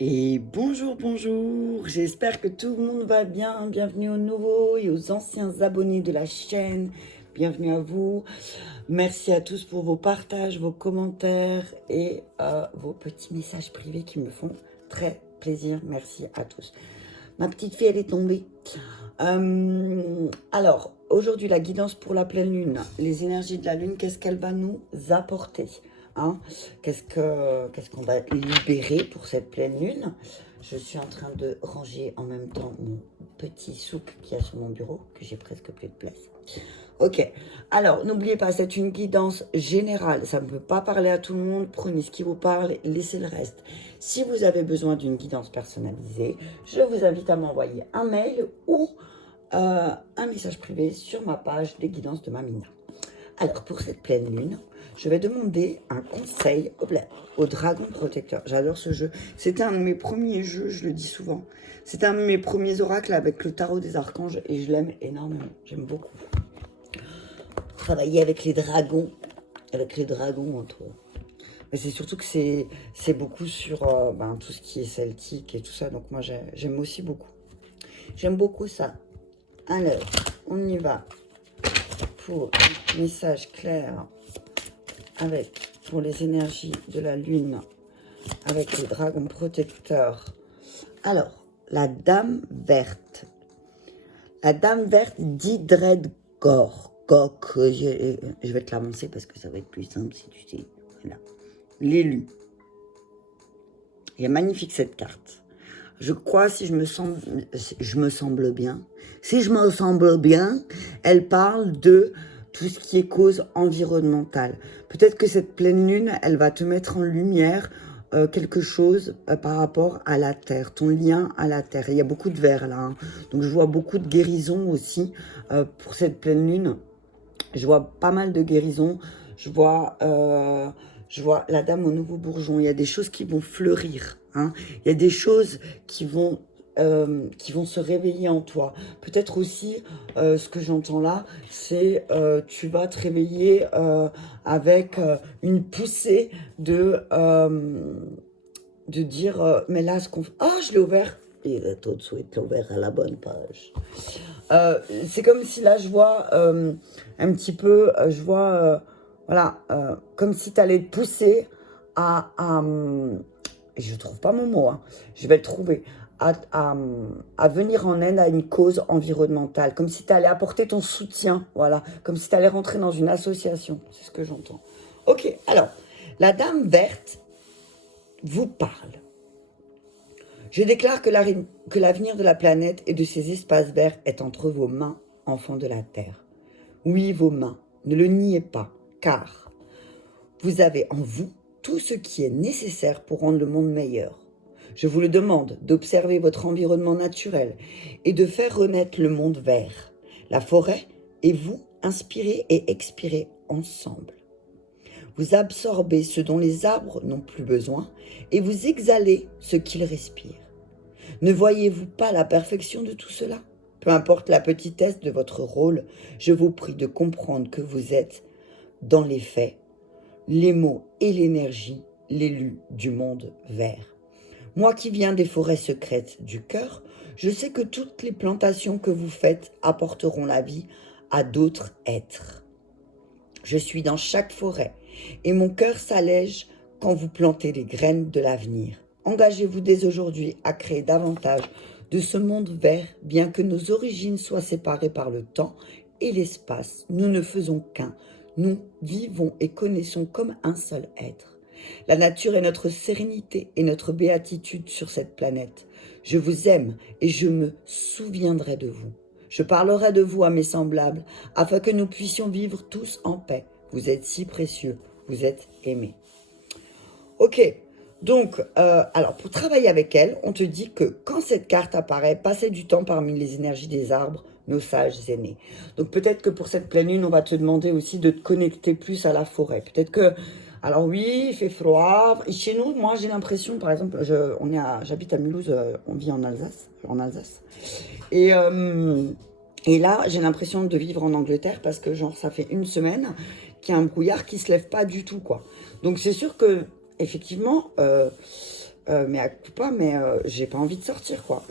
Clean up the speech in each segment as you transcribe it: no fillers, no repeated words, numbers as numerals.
Et bonjour, bonjour, j'espère que tout le monde va bien. Bienvenue aux nouveaux et aux anciens abonnés de la chaîne. Bienvenue à vous. Merci à tous pour vos partages, vos commentaires et vos petits messages privés qui me font très plaisir. Merci à tous. Ma petite fille, elle est tombée. Alors, aujourd'hui, la guidance pour la pleine lune. Les énergies de la lune, qu'est-ce qu'elle va nous apporter, hein? Qu'est-ce qu'on va libérer pour cette pleine lune? Je suis en train de ranger en même temps mon petit souk qu'il y a sur mon bureau, que j'ai presque plus de place. Ok, alors n'oubliez pas, c'est une guidance générale, ça ne peut pas parler à tout le monde, prenez ce qui vous parle, laissez le reste. Si vous avez besoin d'une guidance personnalisée, je vous invite à m'envoyer un mail ou un message privé sur ma page des guidances de Mamina. Alors pour cette pleine lune, je vais demander un conseil au dragon protecteur. J'adore ce jeu, c'était un de mes premiers jeux, je le dis souvent. C'était un de mes premiers oracles avec le tarot des archanges et je l'aime énormément, j'aime beaucoup. Travailler avec les dragons entre eux. Mais c'est surtout que c'est beaucoup sur tout ce qui est celtique et tout ça, donc moi j'aime aussi beaucoup. J'aime beaucoup ça. Alors, on y va pour un message clair pour les énergies de la lune, avec les dragons protecteurs. Alors, la dame verte. La dame verte d'Idred Gore. Je vais te l'avancer parce que ça va être plus simple si tu sais. Voilà. L'élu. Elle est magnifique cette carte. Je crois, si je me semble bien, elle parle de tout ce qui est cause environnementale. Peut-être que cette pleine lune, elle va te mettre en lumière quelque chose par rapport à la terre, ton lien à la terre. Il y a beaucoup de vert là, hein. Donc je vois beaucoup de guérison aussi pour cette pleine lune. Je vois pas mal de guérison. Je vois la dame au nouveau bourgeon. Il y a des choses qui vont fleurir, hein. Il y a des choses qui vont se réveiller en toi. Peut-être aussi, ce que j'entends là, c'est tu vas te réveiller avec une poussée de dire, mais là, je l'ai ouvert. Il a tout de suite ouvert à la bonne page. C'est comme si là, je vois un petit peu, voilà, comme si tu allais te pousser à je trouve pas mon mot, hein, je vais le trouver, à venir en aide à une cause environnementale, comme si tu allais apporter ton soutien, voilà, comme si tu allais rentrer dans une association, c'est ce que j'entends. Ok, alors, la dame verte vous parle. Je déclare que l'avenir de la planète et de ses espaces verts est entre vos mains, enfants de la Terre. Oui, vos mains, ne le niez pas, car vous avez en vous tout ce qui est nécessaire pour rendre le monde meilleur. Je vous le demande d'observer votre environnement naturel et de faire renaître le monde vert. La forêt et vous, inspirez et expirez ensemble. Vous absorbez ce dont les arbres n'ont plus besoin et vous exhalez ce qu'ils respirent. Ne voyez-vous pas la perfection de tout cela? Peu importe la petitesse de votre rôle, je vous prie de comprendre que vous êtes, dans les faits, les mots et l'énergie, l'élu du monde vert. Moi qui viens des forêts secrètes du cœur, je sais que toutes les plantations que vous faites apporteront la vie à d'autres êtres. Je suis dans chaque forêt et mon cœur s'allège quand vous plantez les graines de l'avenir. Engagez-vous dès aujourd'hui à créer davantage de ce monde vert, bien que nos origines soient séparées par le temps et l'espace. Nous ne faisons qu'un. Nous vivons et connaissons comme un seul être. La nature est notre sérénité et notre béatitude sur cette planète. Je vous aime et je me souviendrai de vous. Je parlerai de vous à mes semblables, afin que nous puissions vivre tous en paix. Vous êtes si précieux, vous êtes aimés. Ok, donc, alors pour travailler avec elle, on te dit que quand cette carte apparaît, passez du temps parmi les énergies des arbres, nos sages aînés. Donc peut-être que pour cette pleine lune, on va te demander aussi de te connecter plus à la forêt. Peut-être que, alors oui, il fait froid. Et chez nous, moi j'ai l'impression, par exemple, j'habite à Mulhouse, on vit en Alsace. Et là, j'ai l'impression de vivre en Angleterre parce que genre ça fait une semaine qu'il y a un brouillard qui se lève pas du tout, quoi. Donc c'est sûr que effectivement, mais à coup pas, mais j'ai pas envie de sortir, quoi.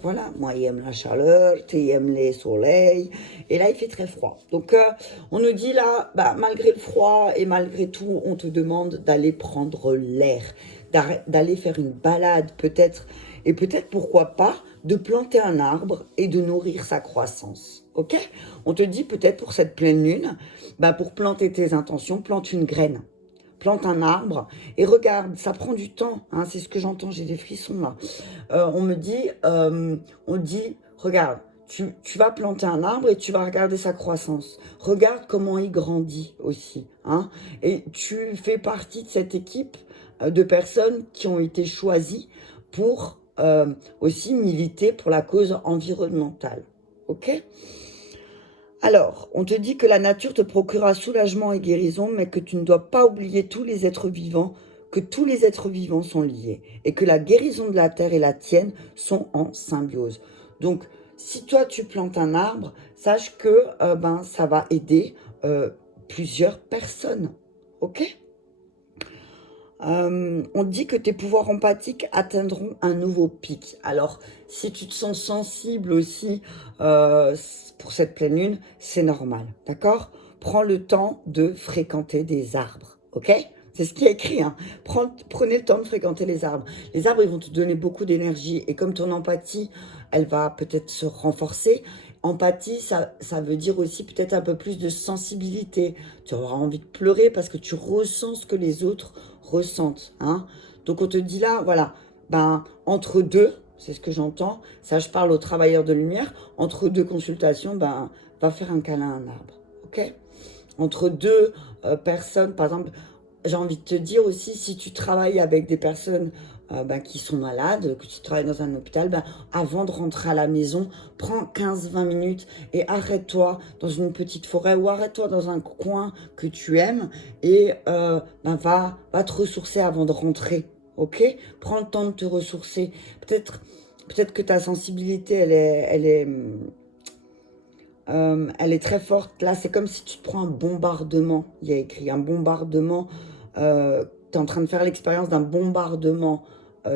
Voilà, moi, il aime la chaleur, tu aimes les soleils, et là, il fait très froid. Donc, on nous dit là, bah, malgré le froid et malgré tout, on te demande d'aller prendre l'air, d'aller faire une balade, peut-être, et peut-être, pourquoi pas, de planter un arbre et de nourrir sa croissance. Ok? On te dit peut-être pour cette pleine lune, bah, pour planter tes intentions, plante une graine. Plante un arbre et regarde, ça prend du temps, hein, c'est ce que j'entends, j'ai des frissons là. On dit, regarde, tu vas planter un arbre et tu vas regarder sa croissance. Regarde comment il grandit aussi, hein. Et tu fais partie de cette équipe de personnes qui ont été choisies pour aussi militer pour la cause environnementale, ok? Alors, on te dit que la nature te procurera soulagement et guérison, mais que tu ne dois pas oublier tous les êtres vivants, que tous les êtres vivants sont liés, et que la guérison de la terre et la tienne sont en symbiose. Donc, si toi tu plantes un arbre, sache que ça va aider plusieurs personnes, ok? On dit que tes pouvoirs empathiques atteindront un nouveau pic. Alors, si tu te sens sensible aussi pour cette pleine lune, c'est normal, d'accord? Prends le temps de fréquenter des arbres, ok? C'est ce qui est écrit, hein. Prenez le temps de fréquenter les arbres. Les arbres, ils vont te donner beaucoup d'énergie. Et comme ton empathie, elle va peut-être se renforcer, empathie, ça veut dire aussi peut-être un peu plus de sensibilité. Tu auras envie de pleurer parce que tu ressens ce que les autres ressentent, hein. Donc on te dit là, voilà, entre deux, c'est ce que j'entends, ça je parle aux travailleurs de lumière, entre deux consultations, va faire un câlin à un arbre, ok? Entre deux personnes, par exemple, j'ai envie de te dire aussi, si tu travailles avec des personnes qui sont malades, que tu travailles dans un hôpital, avant de rentrer à la maison, prends 15-20 minutes et arrête-toi dans une petite forêt ou arrête-toi dans un coin que tu aimes et va te ressourcer avant de rentrer, ok? Prends le temps de te ressourcer. Peut-être que ta sensibilité, elle est très forte. Là, c'est comme si tu te prends un bombardement. Il y a écrit un bombardement. Tu es en train de faire l'expérience d'un bombardement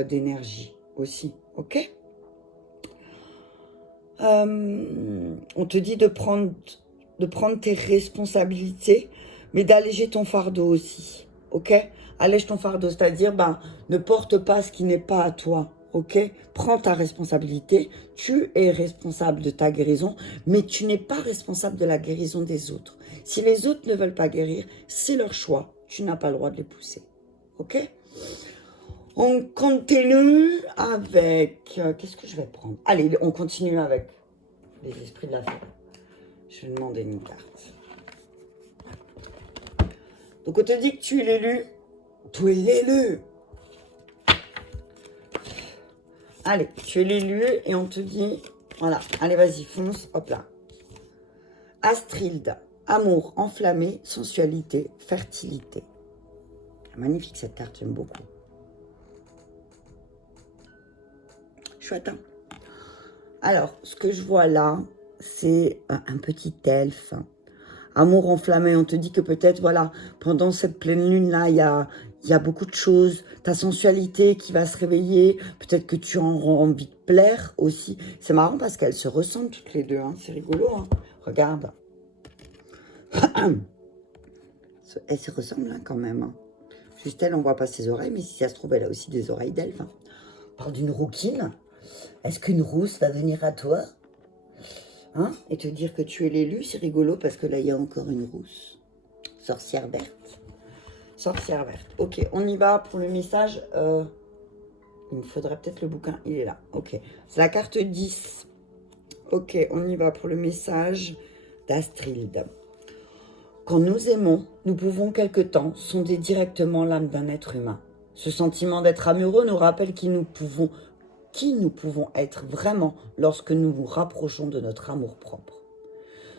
d'énergie aussi. Ok? On te dit de prendre tes responsabilités, mais d'alléger ton fardeau aussi. Ok? Allège ton fardeau, c'est-à-dire, ne porte pas ce qui n'est pas à toi. Ok? Prends ta responsabilité. Tu es responsable de ta guérison, mais tu n'es pas responsable de la guérison des autres. Si les autres ne veulent pas guérir, c'est leur choix. Tu n'as pas le droit de les pousser. Ok? On continue avec... qu'est-ce que je vais prendre? Allez, on continue avec les esprits de la forêt. Je vais demander une carte. Donc on te dit que tu es l'élu. Tu es l'élu. Allez, tu es l'élu et on te dit... Voilà, allez, vas-y, fonce. Hop là. Astrid, amour enflammé, sensualité, fertilité. Magnifique cette carte, j'aime beaucoup. Chouette, hein? Alors, ce que je vois là, c'est un petit elfe. Amour enflammé, on te dit que peut-être, voilà, pendant cette pleine lune-là, il y a beaucoup de choses. Ta sensualité qui va se réveiller. Peut-être que tu en auras envie de plaire aussi. C'est marrant parce qu'elles se ressemblent toutes les deux, hein. C'est rigolo, hein. Regarde. Elles se ressemblent, hein, quand même, hein. Juste elle, on voit pas ses oreilles, mais si ça se trouve, elle a aussi des oreilles d'elfe, hein. On parle d'une rouquine. Est-ce qu'une rousse va venir à toi, hein, et te dire que tu es l'élu? C'est rigolo parce que là, il y a encore une rousse. Sorcière verte. Sorcière verte. Ok, on y va pour le message. Il me faudrait peut-être le bouquin. Il est là. Ok. C'est la carte 10. Ok, on y va pour le message d'Astrid. Quand nous aimons, nous pouvons quelque temps sonder directement l'âme d'un être humain. Ce sentiment d'être amoureux nous rappelle qui nous pouvons être vraiment lorsque nous nous rapprochons de notre amour-propre.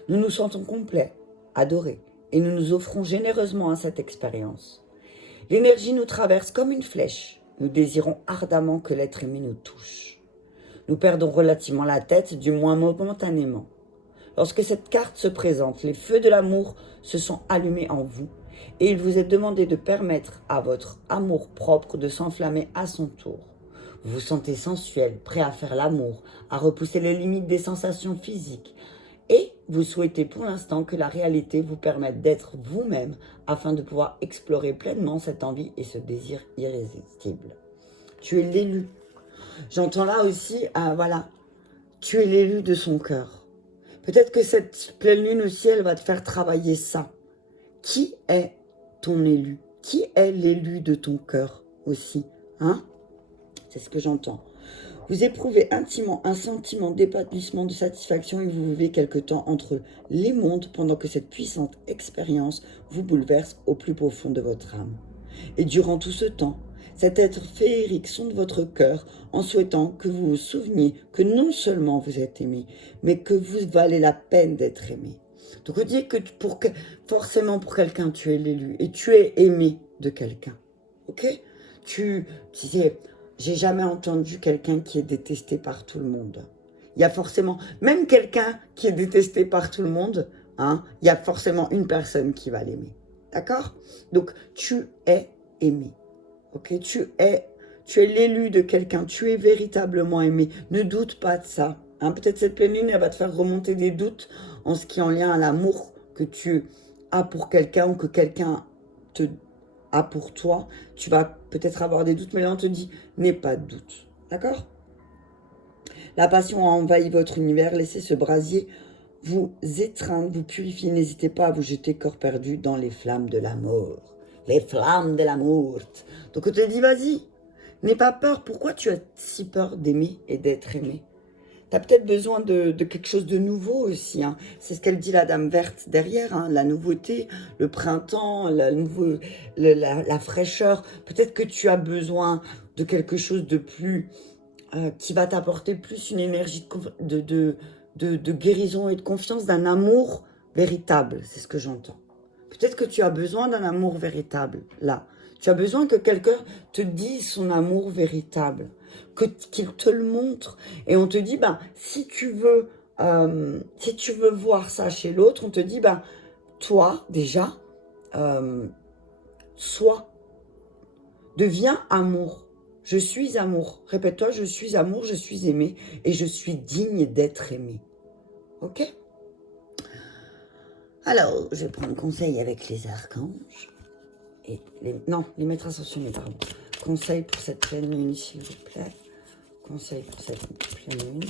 Nous nous sentons complets, adorés, et nous nous offrons généreusement à cette expérience. L'énergie nous traverse comme une flèche. Nous désirons ardemment que l'être aimé nous touche. Nous perdons relativement la tête, du moins momentanément. Lorsque cette carte se présente, les feux de l'amour se sont allumés en vous et il vous est demandé de permettre à votre amour-propre de s'enflammer à son tour. Vous vous sentez sensuel, prêt à faire l'amour, à repousser les limites des sensations physiques, et vous souhaitez pour l'instant que la réalité vous permette d'être vous-même afin de pouvoir explorer pleinement cette envie et ce désir irrésistible. Tu es l'élu. J'entends là aussi, voilà, tu es l'élu de son cœur. Peut-être que cette pleine lune aussi, elle va te faire travailler ça. Qui est ton élu? Qui est l'élu de ton cœur aussi, hein? C'est ce que j'entends. Vous éprouvez intimement un sentiment d'épanouissement, de satisfaction et vous vivez quelque temps entre les mondes pendant que cette puissante expérience vous bouleverse au plus profond de votre âme. Et durant tout ce temps, cet être féerique sonde votre cœur en souhaitant que vous vous souveniez que non seulement vous êtes aimé, mais que vous valez la peine d'être aimé. Donc on dit que forcément pour quelqu'un tu es l'élu et tu es aimé de quelqu'un. Ok? Tu disais... J'ai jamais entendu quelqu'un qui est détesté par tout le monde. Il y a forcément, même quelqu'un qui est détesté par tout le monde, hein, il y a forcément une personne qui va l'aimer. D'accord? Donc, tu es aimé. Ok? Tu es l'élu de quelqu'un. Tu es véritablement aimé. Ne doute pas de ça. Hein? Peut-être cette pleine lune, elle va te faire remonter des doutes en ce qui est en lien à l'amour que tu as pour quelqu'un ou que quelqu'un te pour toi, tu vas peut-être avoir des doutes, mais là on te dit, n'aie pas de doute, d'accord? La passion a envahi votre univers, laissez ce brasier vous étreindre, vous purifier, n'hésitez pas à vous jeter corps perdu dans les flammes de l'amour. Les flammes de l'amour. Donc on te dit, vas-y, n'aie pas peur, pourquoi tu as si peur d'aimer et d'être aimé? Tu as peut-être besoin de quelque chose de nouveau aussi. Hein. C'est ce qu'elle dit la dame verte derrière, hein, la nouveauté, le printemps, la fraîcheur. Peut-être que tu as besoin de quelque chose de plus, qui va t'apporter plus une énergie de guérison et de confiance, d'un amour véritable. C'est ce que j'entends. Peut-être que tu as besoin d'un amour véritable, là. Tu as besoin que quelqu'un te dise son amour véritable, qu'il te le montre. Et on te dit, ben, si tu veux voir ça chez l'autre, on te dit, ben, toi, déjà, deviens amour. Je suis amour. Répète-toi, je suis amour, je suis aimé et je suis digne d'être aimé. Ok? Alors, je vais prendre conseil avec les archanges. Et les maîtres ascensionnés, pardon. Conseil pour cette pleine lune, s'il vous plaît. Conseil pour cette pleine lune.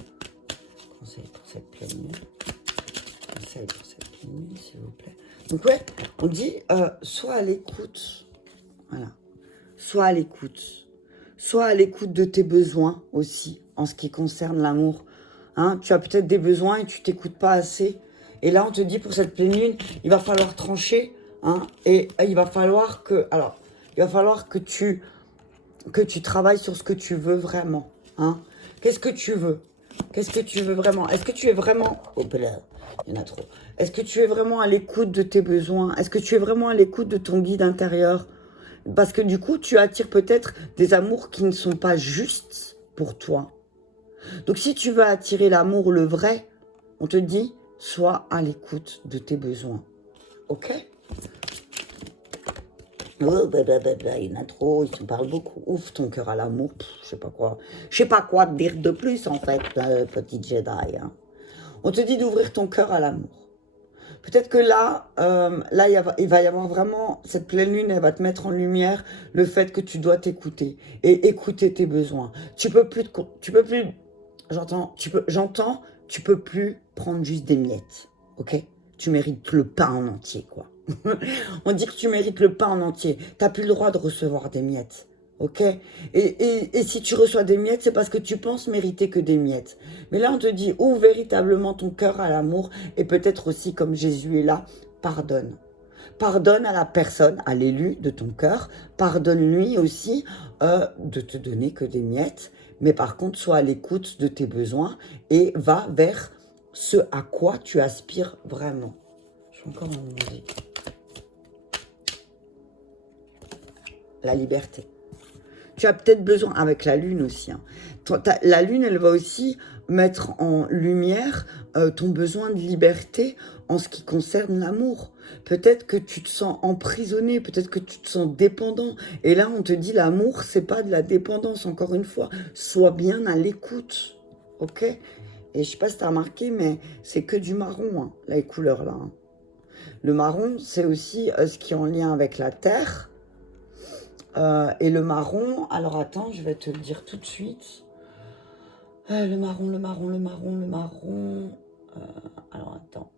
Conseil pour cette pleine lune. Conseil pour cette pleine lune, s'il vous plaît. Donc ouais, on dit, sois à l'écoute. Voilà. Sois à l'écoute. Sois à l'écoute de tes besoins aussi, en ce qui concerne l'amour. Hein, tu as peut-être des besoins et tu t'écoutes pas assez. Et là, on te dit, pour cette pleine lune, il va falloir trancher. Hein, et il va falloir que tu travailles sur ce que tu veux vraiment. Hein. Qu'est-ce que tu veux? Qu'est-ce que tu veux vraiment? Est-ce que tu es vraiment... Oh là, il y en a trop. Est-ce que tu es vraiment à l'écoute de tes besoins? Est-ce que tu es vraiment à l'écoute de ton guide intérieur? Parce que du coup, tu attires peut-être des amours qui ne sont pas justes pour toi. Donc si tu veux attirer l'amour, le vrai, on te dit, sois à l'écoute de tes besoins. Ok? Oh, il y en a trop, ils te parlent beaucoup. Ouf, ton cœur à l'amour, je sais pas quoi. Je sais pas quoi te dire de plus, en fait, petit Jedi. Hein. On te dit d'ouvrir ton cœur à l'amour. Peut-être que là, il va y avoir vraiment, cette pleine lune, elle va te mettre en lumière le fait que tu dois t'écouter et écouter tes besoins. Tu peux plus, tu peux plus prendre juste des miettes, ok? Tu mérites le pain en entier, quoi. On dit que tu mérites le pain en entier. Tu n'as plus le droit de recevoir des miettes. Ok? Et si tu reçois des miettes, c'est parce que tu penses mériter que des miettes. Mais là, on te dit, ouvre véritablement ton cœur à l'amour. Et peut-être aussi, comme Jésus est là, pardonne. Pardonne à la personne, à l'élu de ton cœur. Pardonne-lui aussi de te donner que des miettes. Mais par contre, sois à l'écoute de tes besoins et va vers ce à quoi tu aspires vraiment. Je suis encore en musique. La liberté. Tu as peut-être besoin, avec la lune aussi, hein. La lune, elle va aussi mettre en lumière ton besoin de liberté en ce qui concerne l'amour. Peut-être que tu te sens emprisonné, peut-être que tu te sens dépendant. Et là, on te dit l'amour, c'est pas de la dépendance, encore une fois. Sois bien à l'écoute, ok? Et je sais pas si tu as remarqué, mais c'est que du marron, hein, les couleurs là, hein. Le marron, c'est aussi ce qui est en lien avec la terre. Et le marron, alors attends, je vais te le dire tout de suite. Le marron, le marron, le marron, le marron. Alors attends.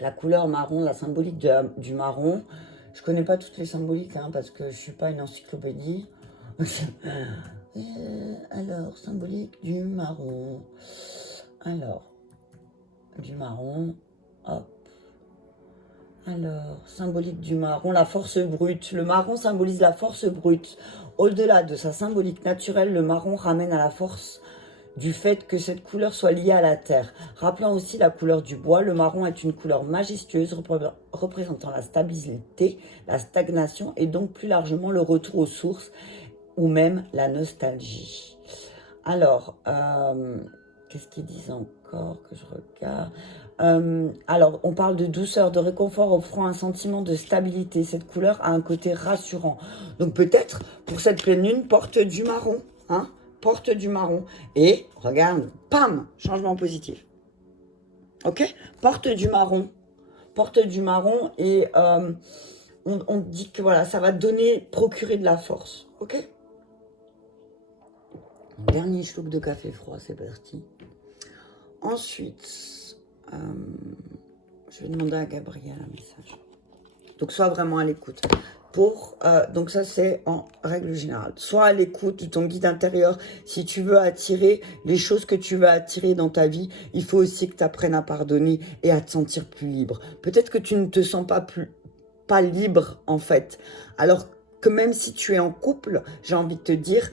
La couleur marron, la symbolique du marron. Je connais pas toutes les symboliques, hein, parce que je suis pas une encyclopédie. Alors, symbolique du marron. Alors, du marron, hop. Alors, symbolique du marron, la force brute. Le marron symbolise la force brute. Au-delà de sa symbolique naturelle, le marron ramène à la force du fait que cette couleur soit liée à la terre. Rappelant aussi la couleur du bois, le marron est une couleur majestueuse représentant la stabilité, la stagnation et donc plus largement le retour aux sources ou même la nostalgie. Alors, qu'est-ce qu'ils disent encore que je regarde? Alors, on parle de douceur, de réconfort, offrant un sentiment de stabilité. Cette couleur a un côté rassurant. Donc peut-être, pour cette pleine lune, porte du marron, hein, porte du marron. Et, regarde, pam, changement positif. Ok? Porte du marron. Porte du marron et on dit que voilà, ça va te donner, procurer de la force. Ok? Dernier schluck de café froid, c'est parti. Ensuite, je vais demander à Gabriel un message. Donc, sois vraiment à l'écoute. Donc ça, c'est en règle générale. Sois à l'écoute de ton guide intérieur. Si tu veux attirer les choses que tu veux attirer dans ta vie, il faut aussi que tu apprennes à pardonner et à te sentir plus libre. Peut-être que tu ne te sens pas libre, en fait. Alors que même si tu es en couple, j'ai envie de te dire,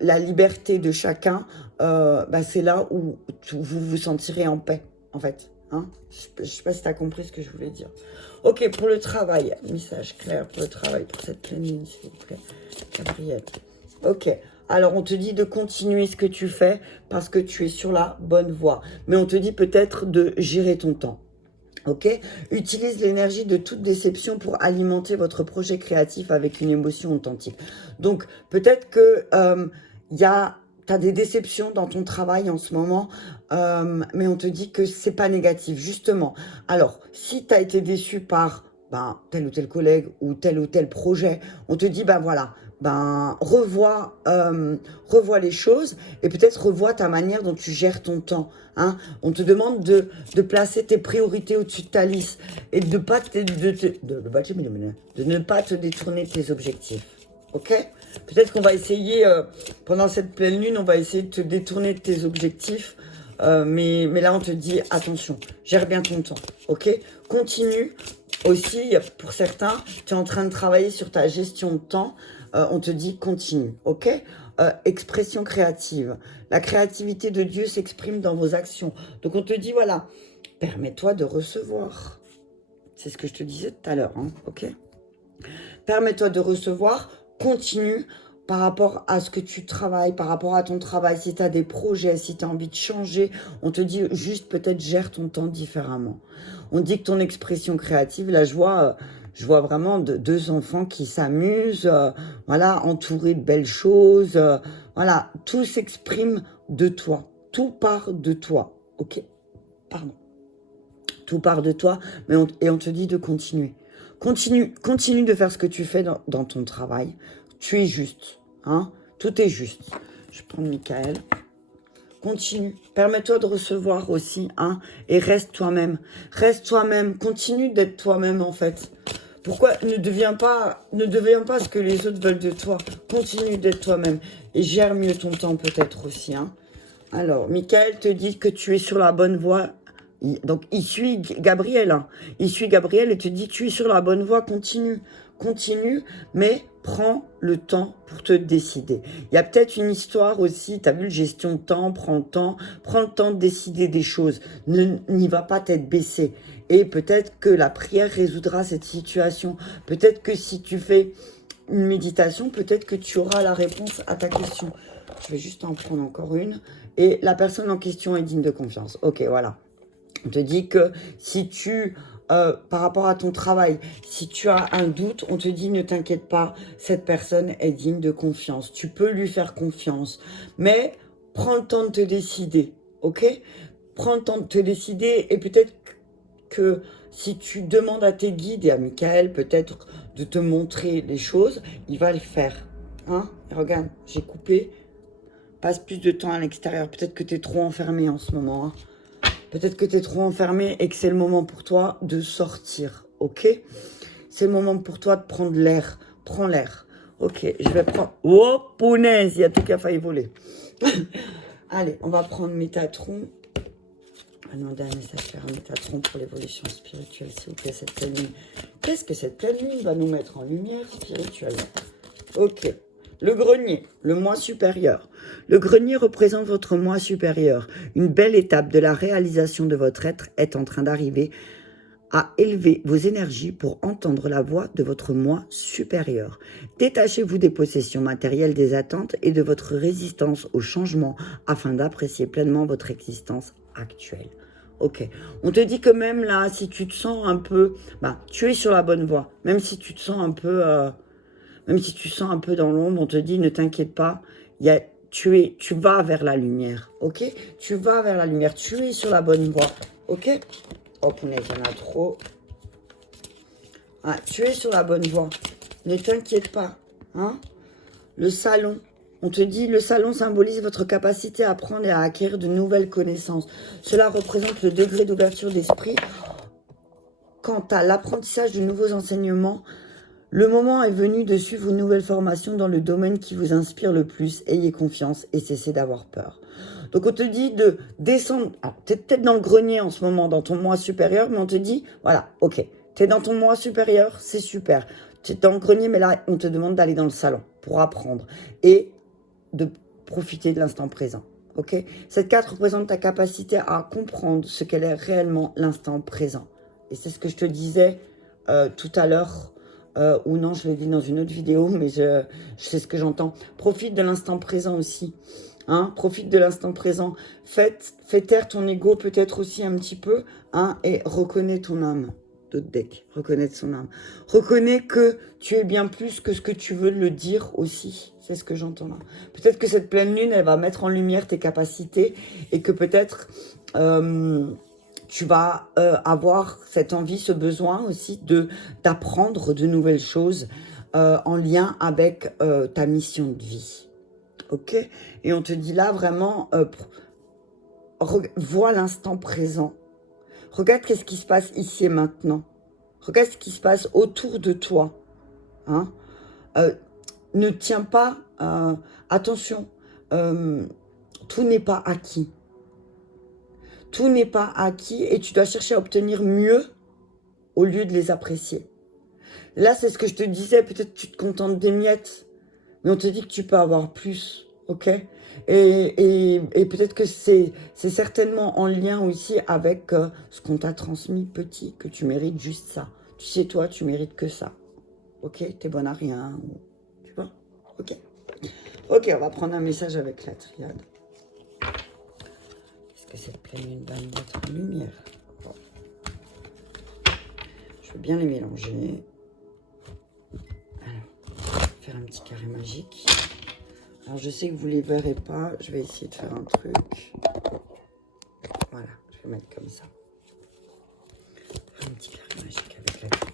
la liberté de chacun, c'est là où vous vous sentirez en paix, en fait. Hein, je ne sais pas si tu as compris ce que je voulais dire. Ok, pour le travail, message clair pour le travail, pour cette pleine lune, s'il vous plaît, Gabriel. Ok, alors on te dit de continuer ce que tu fais parce que tu es sur la bonne voie. Mais on te dit peut-être de gérer ton temps. Ok, utilise l'énergie de toute déception pour alimenter votre projet créatif avec une émotion authentique. Donc, peut-être que t'as des déceptions dans ton travail en ce moment, mais on te dit que c'est pas négatif, justement. Alors, si tu as été déçu par tel ou tel collègue ou tel projet, on te dit, voilà, revois les choses et peut-être revois ta manière dont tu gères ton temps. Hein. On te demande de placer tes priorités au-dessus de ta liste et de ne pas te détourner de tes objectifs. Ok? Peut-être qu'on va essayer, pendant cette pleine lune, on va essayer de te détourner de tes objectifs. Mais là, on te dit, attention, gère bien ton temps. Ok? Continue. Aussi, pour certains, tu es en train de travailler sur ta gestion de temps. On te dit, continue. Ok? Expression créative. La créativité de Dieu s'exprime dans vos actions. Donc, on te dit, voilà, permets-toi de recevoir. C'est ce que je te disais tout à l'heure. Hein, ok? Permets-toi de recevoir. Continue par rapport à ce que tu travailles, par rapport à ton travail, si tu as des projets, si tu as envie de changer, on te dit juste peut-être gère ton temps différemment. On dit que ton expression créative, là je vois vraiment deux enfants qui s'amusent, voilà, entourés de belles choses, voilà, tout s'exprime de toi, tout part de toi, ok? Pardon. Tout part de toi, et on te dit de continuer. Continue de faire ce que tu fais dans ton travail. Tu es juste. Hein? Tout est juste. Je prends Michael. Continue. Permets-toi de recevoir aussi. Hein? Et reste toi-même. Reste toi-même. Continue d'être toi-même, en fait. Pourquoi ne deviens pas ce que les autres veulent de toi. Continue d'être toi-même. Et gère mieux ton temps, peut-être aussi. Hein? Alors, Michael te dit que tu es sur la bonne voie. Donc, il suit Gabriel. Hein. Il suit Gabriel et te dit, tu es sur la bonne voie, continue, mais prends le temps pour te décider. Il y a peut-être une histoire aussi, tu as vu, le gestion de temps, prends le temps de décider des choses. N'y va pas tête baissée. Et peut-être que la prière résoudra cette situation. Peut-être que si tu fais une méditation, peut-être que tu auras la réponse à ta question. Je vais juste en prendre encore une. Et la personne en question est digne de confiance. Ok, voilà. On te dit que si tu, par rapport à ton travail, si tu as un doute, on te dit ne t'inquiète pas, cette personne est digne de confiance. Tu peux lui faire confiance. Mais prends le temps de te décider, ok? Prends le temps de te décider et peut-être que si tu demandes à tes guides et à Michael peut-être de te montrer les choses, il va le faire. Hein? Et regarde, j'ai coupé. Passe plus de temps à l'extérieur. Peut-être que tu es trop enfermé en ce moment. Hein? Peut-être que tu es trop enfermé et que c'est le moment pour toi de sortir. Ok? C'est le moment pour toi de prendre l'air. Prends l'air. Ok, je vais prendre... Oh, punaise, il y a tout qui a failli voler. Allez, on va prendre Métatron. On va demander un message à Métatron pour l'évolution spirituelle, s'il vous plaît, cette pleine lune. Qu'est-ce que cette pleine lune va nous mettre en lumière spirituelle? Ok. Le grenier, le moi supérieur. Le grenier représente votre moi supérieur. Une belle étape de la réalisation de votre être est en train d'arriver à élever vos énergies pour entendre la voix de votre moi supérieur. Détachez-vous des possessions matérielles, des attentes et de votre résistance au changement afin d'apprécier pleinement votre existence actuelle. Ok, on te dit que même là, si tu te sens un peu, tu es sur la bonne voie. Même si tu te sens un peu, même si tu sens un peu dans l'ombre, on te dit ne t'inquiète pas, tu vas vers la lumière. Ok, tu vas vers la lumière. Tu es sur la bonne voie. Ok. Oh punaise, il y en a trop. Ah, tu es sur la bonne voie. Ne t'inquiète pas. Hein? Le salon. On te dit, le salon symbolise votre capacité à apprendre et à acquérir de nouvelles connaissances. Cela représente le degré d'ouverture d'esprit. Quant à l'apprentissage de nouveaux enseignements, le moment est venu de suivre une nouvelle formation dans le domaine qui vous inspire le plus. Ayez confiance et cessez d'avoir peur. Donc on te dit de descendre, tu es peut-être dans le grenier en ce moment, dans ton moi supérieur, mais on te dit, voilà, ok, tu es dans ton moi supérieur, c'est super. Tu es dans le grenier, mais là, on te demande d'aller dans le salon pour apprendre et de profiter de l'instant présent. Ok? Cette carte représente ta capacité à comprendre ce qu'elle est réellement l'instant présent. Et c'est ce que je te disais tout à l'heure, ou non, je l'ai dit dans une autre vidéo, mais je sais ce que j'entends. Profite de l'instant présent aussi. Hein, profite de l'instant présent. Fais taire ton ego peut-être aussi un petit peu. Hein, et reconnais ton âme. D'autres decks. Reconnaître son âme. Reconnais que tu es bien plus que ce que tu veux le dire aussi. C'est ce que j'entends là. Peut-être que cette pleine lune, elle va mettre en lumière tes capacités. Et que peut-être tu vas avoir cette envie, ce besoin aussi d'apprendre de nouvelles choses en lien avec ta mission de vie. Ok, et on te dit là vraiment, vois l'instant présent. Regarde qu'est-ce qui se passe ici et maintenant. Regarde ce qui se passe autour de toi. Hein? Ne tiens pas, attention, tout n'est pas acquis. Tout n'est pas acquis et tu dois chercher à obtenir mieux au lieu de les apprécier. Là, c'est ce que je te disais, peut-être que tu te contentes des miettes, mais on te dit que tu peux avoir plus, ok? Et peut-être que c'est certainement en lien aussi avec ce qu'on t'a transmis petit, que tu mérites juste ça. Tu sais, toi, tu mérites que ça. Ok? T'es bonne à rien. Tu vois? Ok. Ok, on va prendre un message avec la triade. Est-ce que cette pleine lune va nous mettre en lumière? Bon. Je veux bien les mélanger. Alors, faire un petit carré magique. Alors, je sais que vous ne les verrez pas. Je vais essayer de faire un truc. Voilà, je vais mettre comme ça. Faire un petit carré magique avec la triade.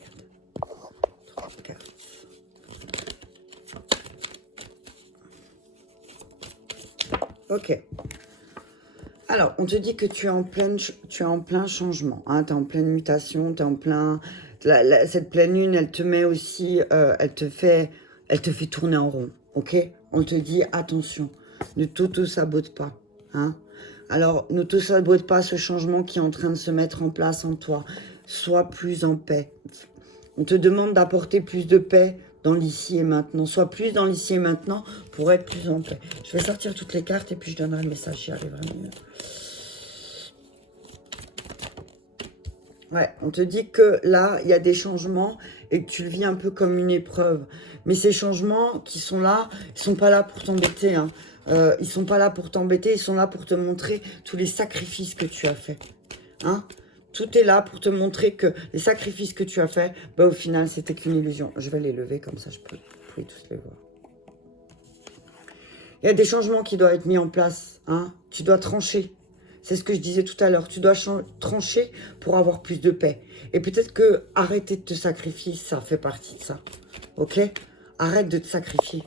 3 cartes. Ok. Alors, on te dit que tu es en plein changement. Hein, tu es en pleine mutation. Tu es en plein... cette pleine lune, elle te met aussi... elle te fait tourner en rond. Ok? On te dit, attention, ne t'auto-sabote pas. Hein? Alors, ne te sabote pas ce changement qui est en train de se mettre en place en toi. Sois plus en paix. On te demande d'apporter plus de paix dans l'ici et maintenant. Sois plus dans l'ici et maintenant pour être plus en paix. Je vais sortir toutes les cartes et puis je donnerai le message, j'y arriverai mieux. Ouais, on te dit que là, il y a des changements et que tu le vis un peu comme une épreuve. Mais ces changements qui sont là, ils sont pas là pour t'embêter. Hein. Ils sont pas là pour t'embêter, ils sont là pour te montrer tous les sacrifices que tu as faits. Hein. Tout est là pour te montrer que les sacrifices que tu as faits, bah, au final, c'était qu'une illusion. Je vais les lever comme ça, je peux tous les voir. Il y a des changements qui doivent être mis en place. Hein. Tu dois trancher. C'est ce que je disais tout à l'heure. Tu dois trancher pour avoir plus de paix. Et peut-être que arrêter de te sacrifier, ça fait partie de ça. Ok? Arrête de te sacrifier.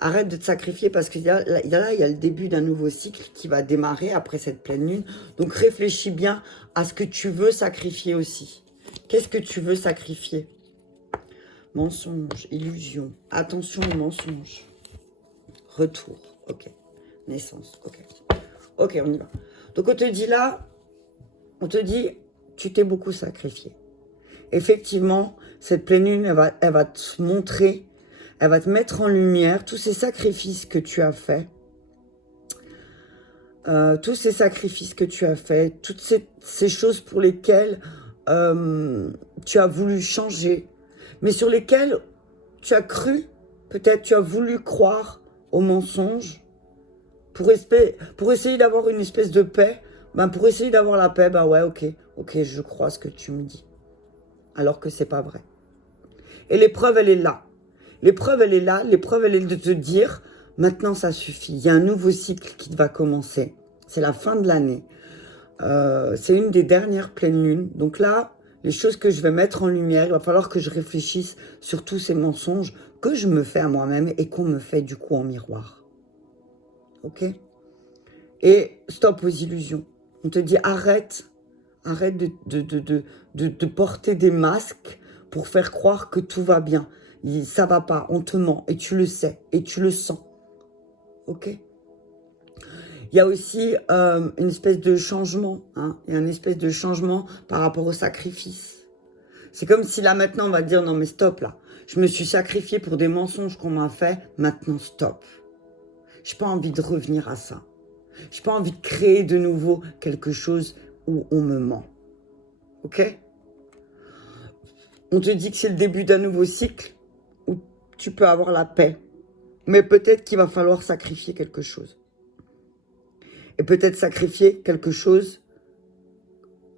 Arrête de te sacrifier parce qu'il y a le début d'un nouveau cycle qui va démarrer après cette pleine lune. Donc réfléchis bien à ce que tu veux sacrifier aussi. Qu'est-ce que tu veux sacrifier? Mensonge, illusion. Attention aux mensonges. Retour. Ok. Naissance. Ok. Ok, on y va. Donc on te dit là, on te dit, tu t'es beaucoup sacrifié. Effectivement, cette pleine lune, elle va te montrer, elle va te mettre en lumière tous ces sacrifices que tu as faits. Tous ces sacrifices que tu as faits, toutes ces choses pour lesquelles tu as voulu changer, mais sur lesquelles tu as cru, peut-être tu as voulu croire aux mensonges, pour essayer d'avoir une espèce de paix, ben pour essayer d'avoir la paix, ben ouais, ok, je crois ce que tu me dis. Alors que c'est pas vrai. Et l'épreuve, elle est là. L'épreuve, elle est là. L'épreuve, elle est de te dire, maintenant, ça suffit. Il y a un nouveau cycle qui va commencer. C'est la fin de l'année. C'est une des dernières pleines lunes. Donc là, les choses que je vais mettre en lumière, il va falloir que je réfléchisse sur tous ces mensonges que je me fais à moi-même et qu'on me fait du coup en miroir. Ok? Et stop aux illusions. On te dit arrête de porter des masques pour faire croire que tout va bien. Ça va pas, on te ment et tu le sais et tu le sens. Ok? Il y a aussi une espèce de changement. Hein? Il y a une espèce de changement par rapport au sacrifice. C'est comme si là maintenant on va te dire non mais stop là. Je me suis sacrifié pour des mensonges qu'on m'a fait. Maintenant stop. J'ai pas envie de revenir à ça. J'ai pas envie de créer de nouveau quelque chose où on me ment. Ok? On te dit que c'est le début d'un nouveau cycle où tu peux avoir la paix. Mais peut-être qu'il va falloir sacrifier quelque chose. Et peut-être sacrifier quelque chose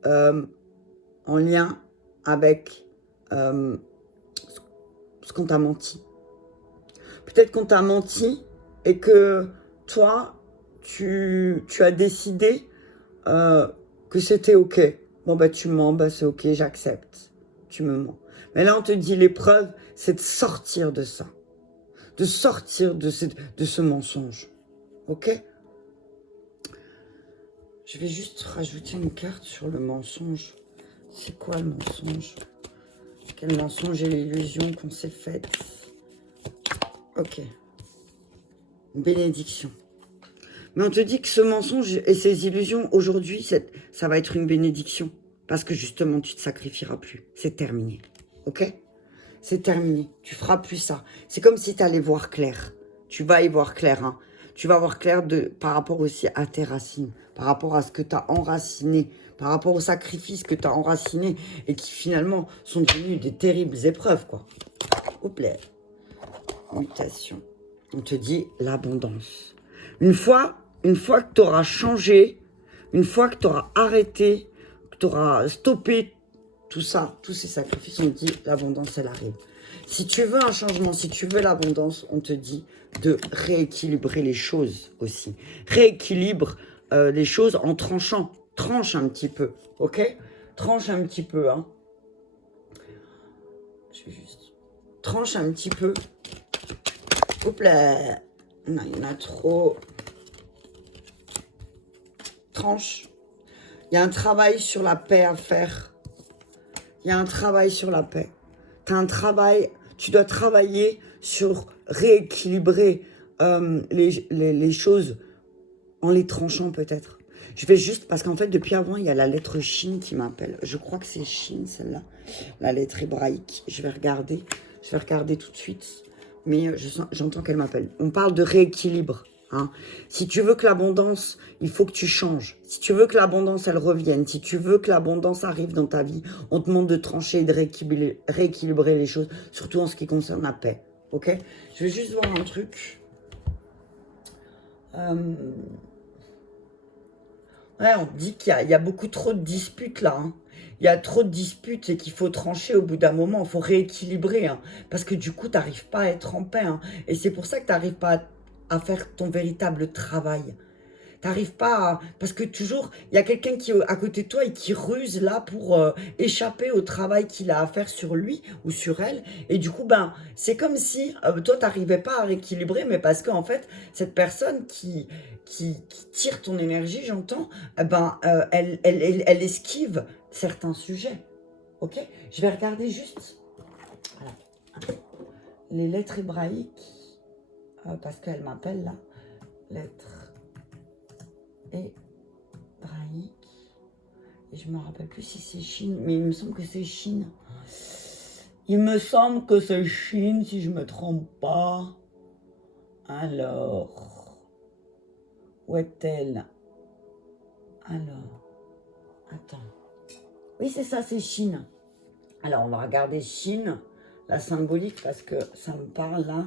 en lien avec ce qu'on t'a menti. Peut-être qu'on t'a menti et que toi, tu as décidé que c'était ok. Bon, bah tu mens, bah c'est ok, j'accepte. Tu me mens. Mais là, on te dit l'épreuve, c'est de sortir de ça. De sortir de ce mensonge. Ok? Je vais juste rajouter une carte sur le mensonge. C'est quoi le mensonge? Quel mensonge et l'illusion qu'on s'est faite? Ok. Une bénédiction. Mais on te dit que ce mensonge et ces illusions, aujourd'hui, ça va être une bénédiction. Parce que justement, tu ne te sacrifieras plus. C'est terminé. Ok? C'est terminé. Tu feras plus ça. C'est comme si tu allais voir clair. Tu vas y voir clair. Hein. Tu vas voir clair par rapport aussi à tes racines. Par rapport à ce que tu as enraciné. Par rapport aux sacrifices que tu as enracinés. Et qui finalement sont devenus des terribles épreuves. Quoi. Hop là. Mutation. On te dit l'abondance. Une fois que tu auras changé, une fois que tu auras arrêté, que tu auras stoppé tout ça, tous ces sacrifices, on te dit l'abondance, elle arrive. Si tu veux un changement, si tu veux l'abondance, on te dit de rééquilibrer les choses aussi. Rééquilibre les choses en tranchant. Tranche un petit peu, ok? Tranche un petit peu, hein. Je vais juste... Tranche un petit peu. Hop là. Non, il y en a trop. Tranche. Il y a un travail sur la paix à faire. Il y a un travail sur la paix. Tu as un travail, tu dois travailler sur rééquilibrer les choses en les tranchant peut-être. Je vais juste, parce qu'en fait, depuis avant, il y a la lettre Shin qui m'appelle. Je crois que c'est Shin, celle-là. La lettre hébraïque. Je vais regarder tout de suite. Mais j'entends qu'elle m'appelle. On parle de rééquilibre. Hein. Si tu veux que l'abondance, il faut que tu changes. Si tu veux que l'abondance, elle revienne, si tu veux que l'abondance arrive dans ta vie, on te demande de trancher et de rééquilibrer les choses, surtout en ce qui concerne la paix. Ok? Je vais juste voir un truc. Ouais, on dit qu'il y a beaucoup trop de disputes là. Hein. Il y a trop de disputes et qu'il faut trancher au bout d'un moment. Il faut rééquilibrer. Hein, parce que du coup, tu n'arrives pas à être en paix. Hein, et c'est pour ça que tu n'arrives pas à faire ton véritable travail. T'arrives pas à... Parce que toujours, il y a quelqu'un qui est à côté de toi et qui ruse là pour échapper au travail qu'il a à faire sur lui ou sur elle. Et du coup, ben, c'est comme si toi, t'arrivais pas à rééquilibrer, mais parce qu'en fait, cette personne qui tire ton énergie, j'entends, elle esquive certains sujets. Ok? Je vais regarder juste voilà, les lettres hébraïques, parce qu'elle m'appelle là. Lettres hébraïque. Et je me rappelle plus si c'est Chine, mais il me semble que c'est Chine. Il me semble que c'est Chine, si je me trompe pas. Alors, où est-elle? Alors, attends. Oui, c'est ça, c'est Chine. Alors, on va regarder Chine, la symbolique, parce que ça me parle là.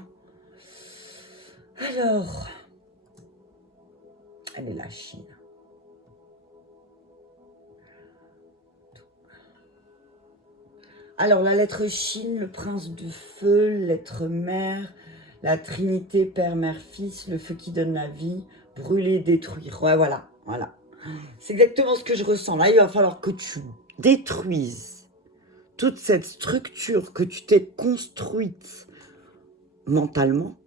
Alors, elle est la Chine. Alors, la lettre Chine, le prince de feu, lettre mère, la trinité, père, mère, fils, le feu qui donne la vie, brûler, détruire. Ouais, voilà, voilà. C'est exactement ce que je ressens. Là, il va falloir que tu détruises toute cette structure que tu t'es construite mentalement.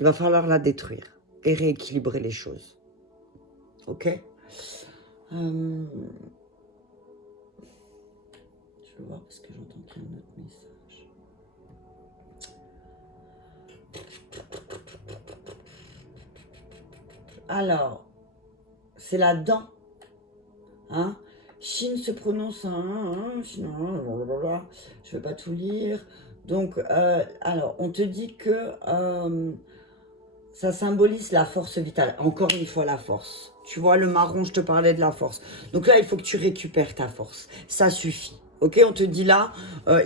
Il va falloir la détruire et rééquilibrer les choses. Ok? Je vais voir parce que j'entends qu'il y a un autre message. Alors, c'est la dent. Hein? Chine se prononce je ne vais pas tout lire. Donc, alors, on te dit que ça symbolise la force vitale. Encore une fois, la force. Tu vois, le marron, je te parlais de la force. Donc là, il faut que tu récupères ta force. Ça suffit. Ok, on te dit là,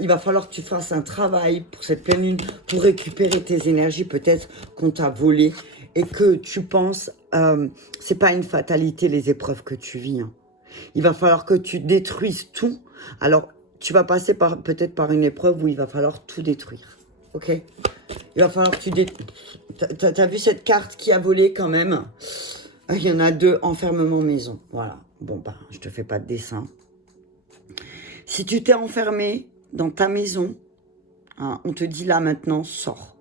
il va falloir que tu fasses un travail pour cette pleine lune, pour récupérer tes énergies, peut-être qu'on t'a volé, et que tu penses, c'est pas une fatalité les épreuves que tu vis. Hein. Il va falloir que tu détruises tout. Alors, tu vas passer peut-être par une épreuve où il va falloir tout détruire. Ok? Il va falloir que tu détruises. T'as vu cette carte qui a volé quand même? Il y en a deux, enfermement maison. Voilà. Bon, bah, je te fais pas de dessin. Si tu t'es enfermé dans ta maison, hein, on te dit là maintenant, sors.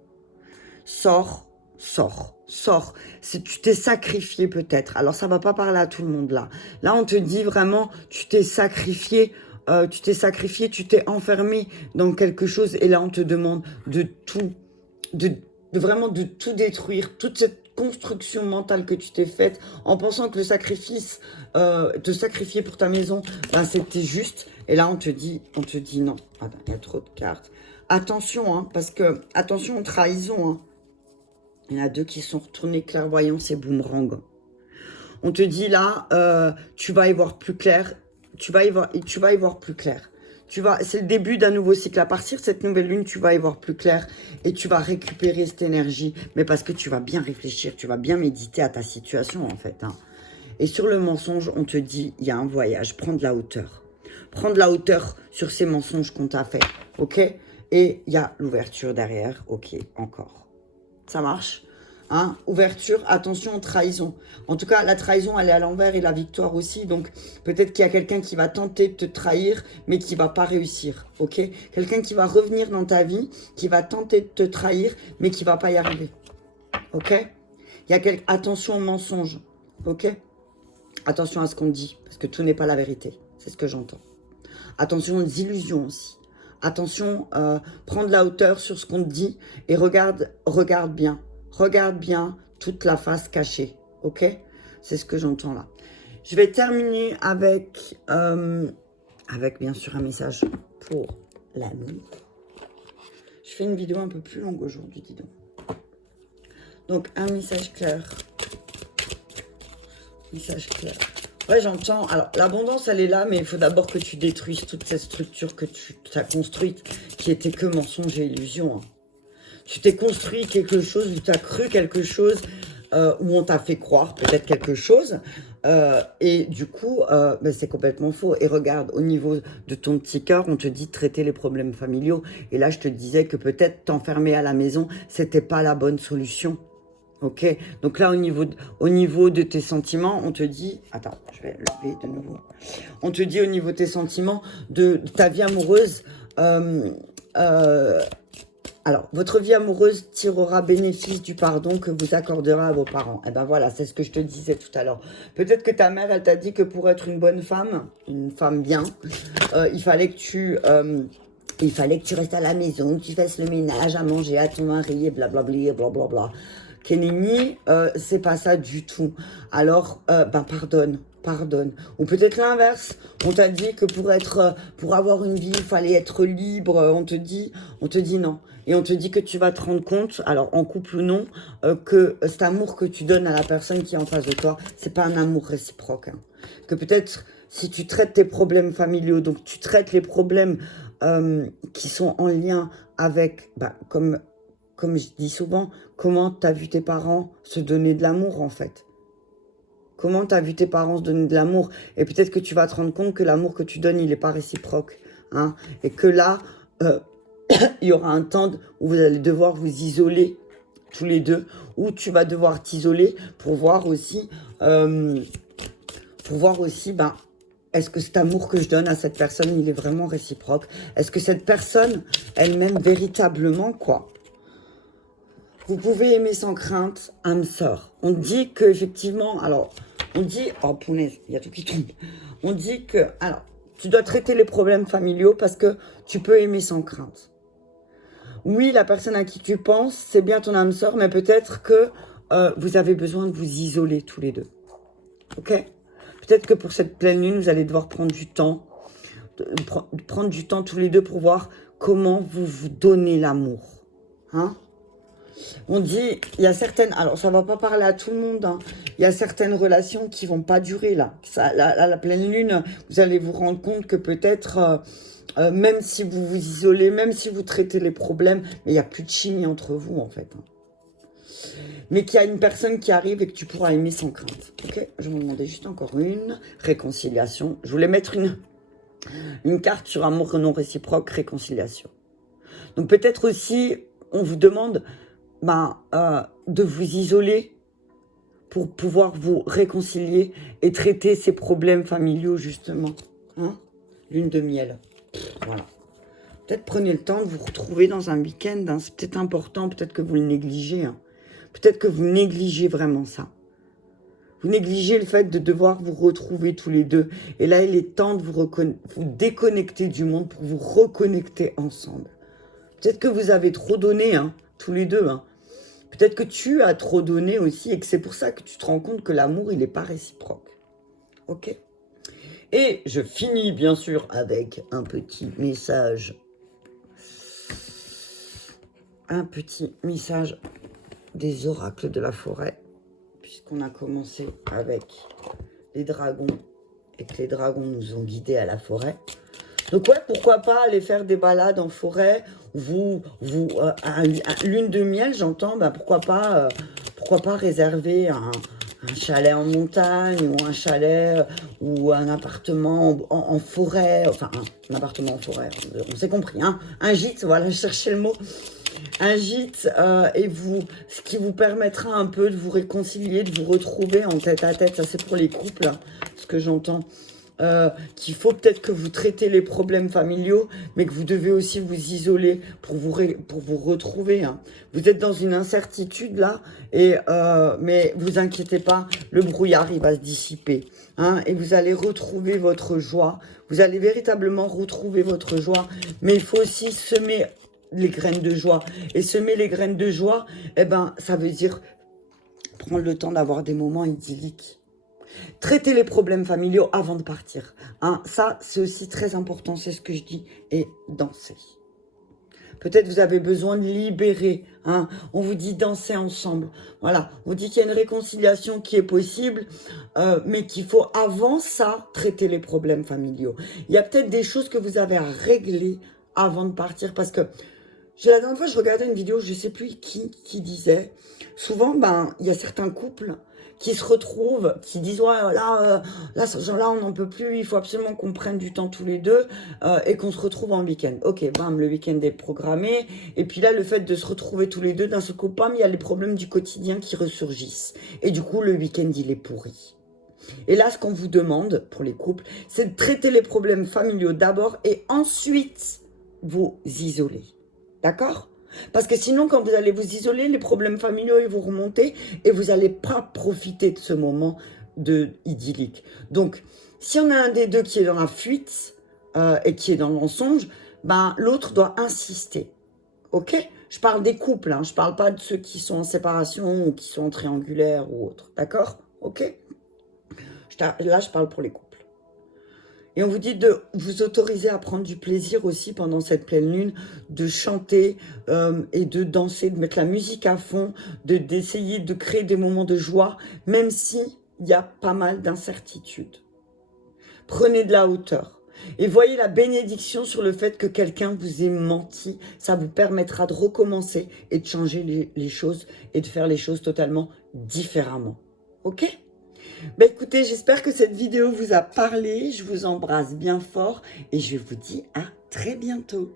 Sors, sors, sors. Si tu t'es sacrifié peut-être. Alors, ça va pas parler à tout le monde là. Là, on te dit vraiment, tu t'es sacrifié. Tu t'es enfermé dans quelque chose. Et là, on te demande de tout, vraiment de tout détruire. Toute cette construction mentale que tu t'es faite en pensant que le sacrifice, te sacrifier pour ta maison, ben, c'était juste. Et là, on te dit non. Attends, il y a trop de cartes. Attention, hein, parce que, attention, trahison. Hein. Il y en a deux qui sont retournés clairvoyance et boomerang. On te dit là, tu vas y voir plus clair. Tu vas y voir plus clair. C'est le début d'un nouveau cycle. À partir de cette nouvelle lune, tu vas y voir plus clair et tu vas récupérer cette énergie. Mais parce que tu vas bien réfléchir, tu vas bien méditer à ta situation en fait. Hein. Et sur le mensonge, on te dit, il y a un voyage, prends de la hauteur. Prends de la hauteur sur ces mensonges qu'on t'a fait, ok? Et il y a l'ouverture derrière, ok, encore. Ça marche? Hein? Ouverture, attention, trahison. En tout cas, la trahison, elle est à l'envers et la victoire aussi. Donc, peut-être qu'il y a quelqu'un qui va tenter de te trahir, mais qui va pas réussir, ok? Quelqu'un qui va revenir dans ta vie, qui va tenter de te trahir, mais qui va pas y arriver, ok? Attention aux mensonges, ok? Attention à ce qu'on dit, parce que tout n'est pas la vérité. C'est ce que j'entends. Attention aux illusions aussi. Attention, prends de la hauteur sur ce qu'on te dit et regarde bien. Regarde bien toute la face cachée, ok? C'est ce que j'entends là. Je vais terminer avec bien sûr un message pour l'amour. Je fais une vidéo un peu plus longue aujourd'hui, dis donc. Donc, un message clair Message clair. Ouais, j'entends. Alors, l'abondance, elle est là, mais il faut d'abord que tu détruises toute cette structure que tu as construite, qui était que mensonge et illusion. Hein. Tu t'es construit quelque chose, ou tu as cru quelque chose, où on t'a fait croire peut-être quelque chose, et du coup, ben, c'est complètement faux. Et regarde, au niveau de ton petit cœur, on te dit de traiter les problèmes familiaux. Et là, je te disais que peut-être t'enfermer à la maison, c'était pas la bonne solution. Ok, donc là, au niveau de tes sentiments, on te dit... Attends, je vais lever de nouveau. On te dit au niveau de tes sentiments, de ta vie amoureuse... alors, votre vie amoureuse tirera bénéfice du pardon que vous accorderez à vos parents. Et ben voilà, c'est ce que je te disais tout à l'heure. Peut-être que ta mère, elle t'a dit que pour être une bonne femme, une femme bien, il fallait que tu restes à la maison, que tu fasses le ménage, à manger à ton mari, et blablabla, blablabla. Kenini, c'est pas ça du tout. Alors, ben pardonne. Ou peut-être l'inverse. On t'a dit que pour avoir une vie, il fallait être libre. On te dit non. Et on te dit que tu vas te rendre compte, alors en couple ou non, que cet amour que tu donnes à la personne qui est en face de toi, c'est pas un amour réciproque. Hein. Que peut-être si tu traites tes problèmes familiaux, donc tu traites les problèmes qui sont en lien avec, bah, comme je dis souvent, comment tu as vu tes parents se donner de l'amour en fait. Comment tu as vu tes parents se donner de l'amour. Et peut-être que tu vas te rendre compte que l'amour que tu donnes, il n'est pas réciproque. Hein, et que là, il y aura un temps où vous allez devoir vous isoler tous les deux, où tu vas devoir t'isoler pour voir aussi, ben, est-ce que cet amour que je donne à cette personne, il est vraiment réciproque? Est-ce que cette personne, elle m'aime véritablement, quoi? Vous pouvez aimer sans crainte, âme sœur. On dit que effectivement, alors, on dit, oh punaise, il y a tout qui tombe. On dit que, alors, tu dois traiter les problèmes familiaux parce que tu peux aimer sans crainte. Oui, la personne à qui tu penses, c'est bien ton âme sœur, mais peut-être que vous avez besoin de vous isoler tous les deux. Ok? Peut-être que pour cette pleine lune, vous allez devoir prendre du temps, prendre du temps tous les deux pour voir comment vous vous donnez l'amour. Hein? On dit, il y a certaines, alors ça va pas parler à tout le monde, hein, il y a certaines relations qui vont pas durer là. Ça, la pleine lune, vous allez vous rendre compte que peut-être, même si vous vous isolez, même si vous traitez les problèmes, mais il n'y a plus de chimie entre vous en fait. Hein. Mais qu'il y a une personne qui arrive et que tu pourras aimer sans crainte. Ok, je vais vous demander juste encore une réconciliation. Je voulais mettre une carte sur amour non réciproque, réconciliation. Donc peut-être aussi, on vous demande de vous isoler pour pouvoir vous réconcilier et traiter ces problèmes familiaux, justement. Hein? Lune de miel. Voilà. Peut-être prenez le temps de vous retrouver dans un week-end. Hein. C'est peut-être important, peut-être que vous le négligez. Hein. Peut-être que vous négligez vraiment ça. Vous négligez le fait de devoir vous retrouver tous les deux. Et là, il est temps de vous déconnecter du monde pour vous reconnecter ensemble. Peut-être que vous avez trop donné, hein, tous les deux. Hein. Peut-être que tu as trop donné aussi et que c'est pour ça que tu te rends compte que l'amour, il n'est pas réciproque. Ok? Et je finis bien sûr avec un petit message. Un petit message des oracles de la forêt. Puisqu'on a commencé avec les dragons et que les dragons nous ont guidés à la forêt. Donc ouais, pourquoi pas aller faire des balades en forêt, lune de miel, j'entends, pourquoi pas réserver un chalet en montagne ou un chalet ou un appartement en forêt, enfin un appartement en forêt, on s'est compris, hein, un gîte, voilà, je cherchais le mot, un gîte, ce qui vous permettra un peu de vous réconcilier, de vous retrouver en tête à tête, ça c'est pour les couples, hein, ce que j'entends. Qu'il faut peut-être que vous traitez les problèmes familiaux, mais que vous devez aussi vous isoler pour vous retrouver. Hein. Vous êtes dans une incertitude là, mais vous inquiétez pas, le brouillard il va se dissiper. Hein, et vous allez retrouver votre joie. Vous allez véritablement retrouver votre joie, mais il faut aussi semer les graines de joie. Et semer les graines de joie, ça veut dire prendre le temps d'avoir des moments idylliques. Traiter les problèmes familiaux avant de partir. Hein, ça, c'est aussi très important, c'est ce que je dis. Et danser. Peut-être vous avez besoin de libérer. Hein. On vous dit danser ensemble. Voilà, on dit qu'il y a une réconciliation qui est possible, mais qu'il faut avant ça traiter les problèmes familiaux. Il y a peut-être des choses que vous avez à régler avant de partir, parce que la dernière fois, je regardais une vidéo, je ne sais plus qui disait, souvent, ben, il y a certains couples qui se retrouvent, qui disent, ouais, là, ce genre-là, on n'en peut plus, il faut absolument qu'on prenne du temps tous les deux et qu'on se retrouve en week-end. Ok, bam, le week-end est programmé, et puis là, le fait de se retrouver tous les deux, d'un seul coup, bam, il y a les problèmes du quotidien qui ressurgissent. Et du coup, le week-end, il est pourri. Et là, ce qu'on vous demande, pour les couples, c'est de traiter les problèmes familiaux d'abord et ensuite vous isoler. D'accord? Parce que sinon, quand vous allez vous isoler, les problèmes familiaux ils vont remonter et vous n'allez pas profiter de ce moment idyllique. Donc, si on a un des deux qui est dans la fuite et qui est dans le mensonge, ben, l'autre doit insister. Ok? Je parle des couples, hein, je ne parle pas de ceux qui sont en séparation ou qui sont en triangulaire ou autre. D'accord? Ok? Là, je parle pour les couples. Et on vous dit de vous autoriser à prendre du plaisir aussi pendant cette pleine lune, de chanter et de danser, de mettre la musique à fond, d'essayer de créer des moments de joie, même s'il y a pas mal d'incertitudes. Prenez de la hauteur. Et voyez la bénédiction sur le fait que quelqu'un vous ait menti. Ça vous permettra de recommencer et de changer les choses et de faire les choses totalement différemment. Ok ? Ben écoutez, j'espère que cette vidéo vous a parlé. Je vous embrasse bien fort et je vous dis à très bientôt.